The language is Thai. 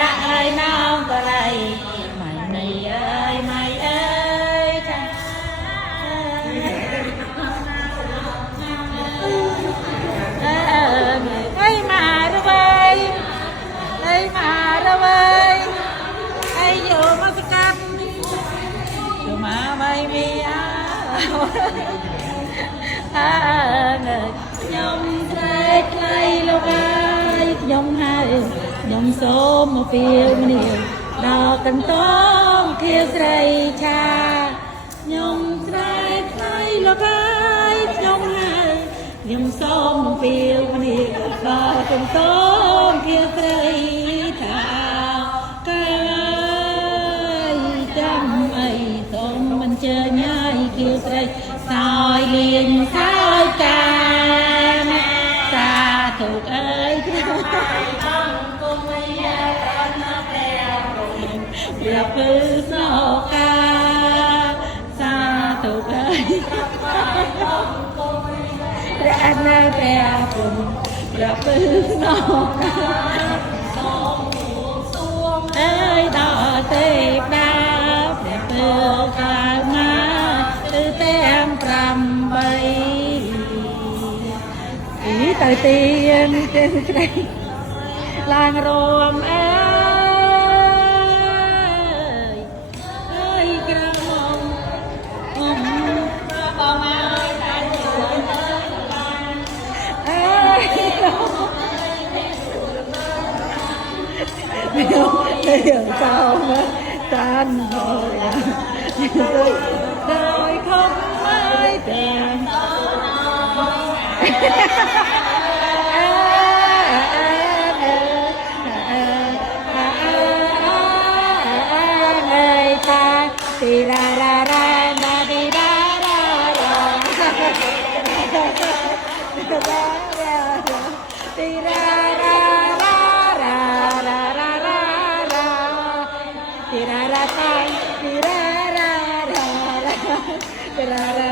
ละไอ้น้องก็ไรไม่เอ้ยไม่เอ้ยจ้าไอ้มาระเวยไอ้มาระเวยไอ้โยมาสกัดโยมาไม่มีเงยยมใครใครลูกไอ้ยมให้ยมส้มมาเปียวมันเดียวดอกกันต้องเที่ยวใส่ชายมใครใครลูกไอ้ยมให้ยมส้มมาเปียวมันเดียวดอกกันต้องเที่ยวใส่ชากายจำไอ้ส้มมันเจอง่ายเที่ยวใส่ซอยเลียนซอยกาสาธุเอ้ยต้องกุมยาตอนนับแล้วอย่าพื้นโนกาสาธุเอ้ยรักนับแล้วอย่าพื้นโนกาเอ้ยดอเตกดาบอย่าเปิดกามาตื้อเต้มปรำใบตายเตียนเต้นใจลางรวมเอ้ยเอ้ยกระมงต่อมาเอ้ยเดี๋ยวเจ้ามาตันหอยโดยคงไม่เป็นตีราราราดาดีดาราราตีราราราราราราราราตีราราตายตีราราราราตีรารา